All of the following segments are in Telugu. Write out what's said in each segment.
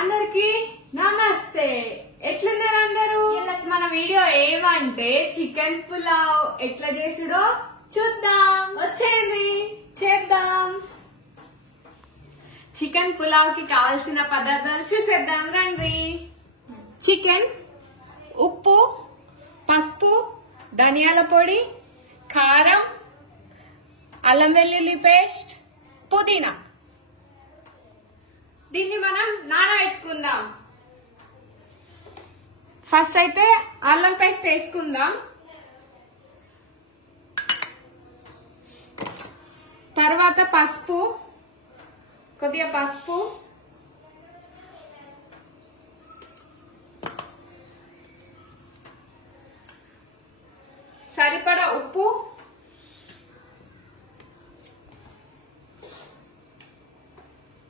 అందరికి నమస్తే. ఎట్లున్నారు అందరూ? మన వీడియో ఏమంటే చికెన్ పులావ్ ఎట్లా చేసుడో చూద్దాం. వచ్చేయండి చేద్దాం. చికెన్ పులావ్ కి కావాల్సిన పదార్థాలు చూసేద్దాం రండి. చికెన్, ఉప్పు, పసుపు, ధనియాల పొడి, కారం, అల్లం వెల్లుల్లి పేస్ట్, పుదీనా. దీన్ని మనం నానబెట్టుకుందాం. ఫస్ట్ అయితే అల్లం పేస్ట్ వేసుకుందాం. తర్వాత పసుపు, కొద్దిగా పసుపు, సరిపడా ఉప్పు,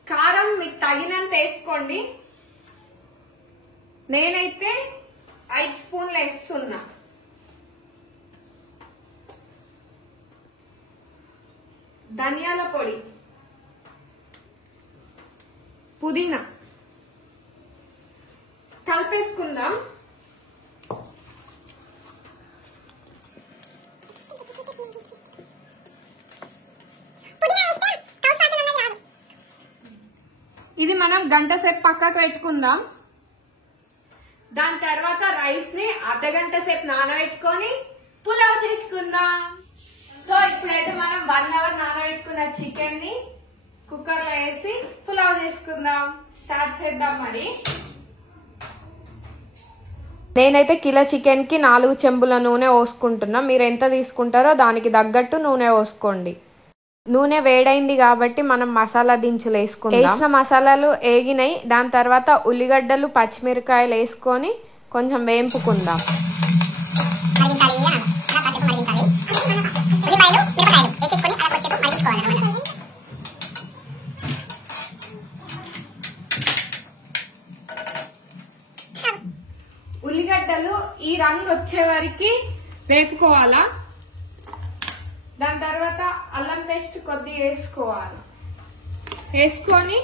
కారం మీకు తగినంత వేసుకోండి. నేనైతే 5 స్పూన్లు వేస్తున్నా. ధనియాల పొడి, పుదీనా కలిపేసుకుందాం. ఇది మనం గంట సేపు పక్కకు పెట్టుకుందాం. దాని తర్వాత రైస్ ని అర్ధగంట సేపు నానబెట్టుకొని పులావ్ చేసుకుందాం. సో ఇప్పుడైతే మనం 1 అవర్ నానబెట్టుకున్న చికెన్ ని కుక్కర్ లో వేసి పులావ్ చేసుకుందాం. స్టార్ట్ చేద్దాం. మరి నేనైతే కిలో చికెన్ కి 4 చెంబుల నూనె పోసుకుంటున్నా. మీరు ఎంత తీసుకుంటారో దానికి తగ్గట్టు నూనె పోసుకోండి. నూనె వేడైంది కాబట్టి మనం మసాలా దినుసులు వేసుకుందాం. వేసిన మసాలాలు వేగినాయి. దాని తర్వాత ఉల్లిగడ్డలు, పచ్చిమిరకాయలు వేసుకొని కొంచెం వేంపుకుందాం. ఉల్లిగడ్డలు ఈ రంగు వచ్చే వరకు వేపుకోవాలా. దాని తర్వాత అల్లం పేస్ట్ కొద్దిగా వేసుకోవాలి. వేసుకొని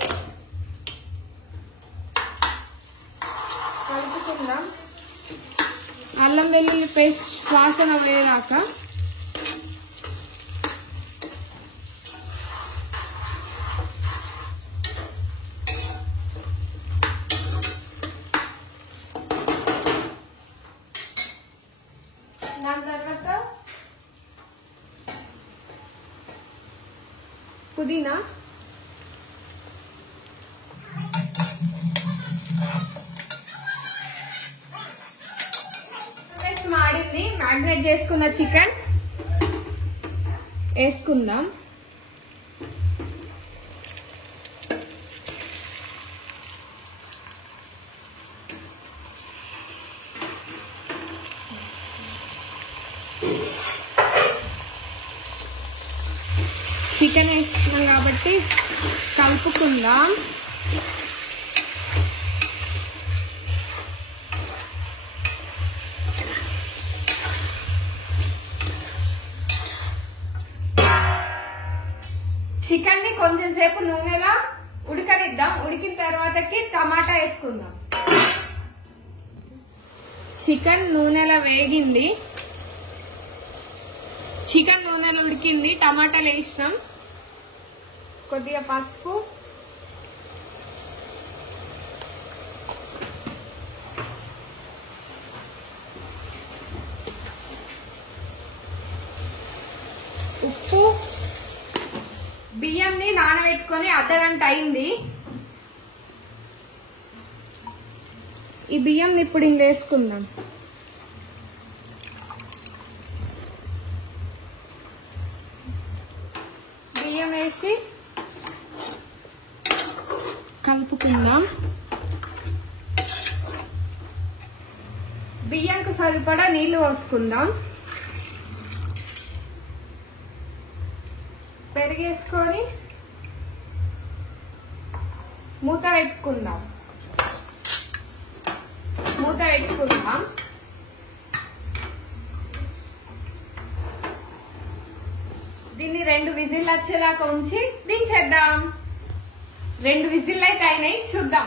కలుపుకుందాం. అల్లం వెల్లుల్లి పేస్ట్ వాసన వేరాక దాని తర్వాత పుదీనా, మాడింది. మ్యాగ్నేట్ చేసుకున్న చికెన్ వేసుకుందాం. చికెన్ వేస్తున్నాం కాబట్టి కలుపుకుందాం. చికెన్ ని కొంచెం సేపు నూనెలా ఉడకనిద్దాం. ఉడికిన తర్వాతకి టమాటా వేసుకుందాం. చికెన్ నూనెలా వేగింది. చికెన్ నూనెలో ఉడికింది. టమాటాలు వేసినాం. కొద్దిగా పసుపు, ఉప్పు, బియ్యంని నానబెట్టుకొని అర్ధగంట అయింది. ఈ బియ్యం ఇప్పుడు ఇందులో వేసుకుందాం. బియ్యం వేసి కలుపుకుందాం. బియ్యంకు సరిపడా నీళ్లు పోసుకుందాం. పెరిగేసుకొని మూత పెట్టుకుందాం. దీన్ని 2 విజిల్ వచ్చేదాకా ఉంచి దించేద్దాం. 2 విజిల్ అయితే అయినాయి. చూద్దాం.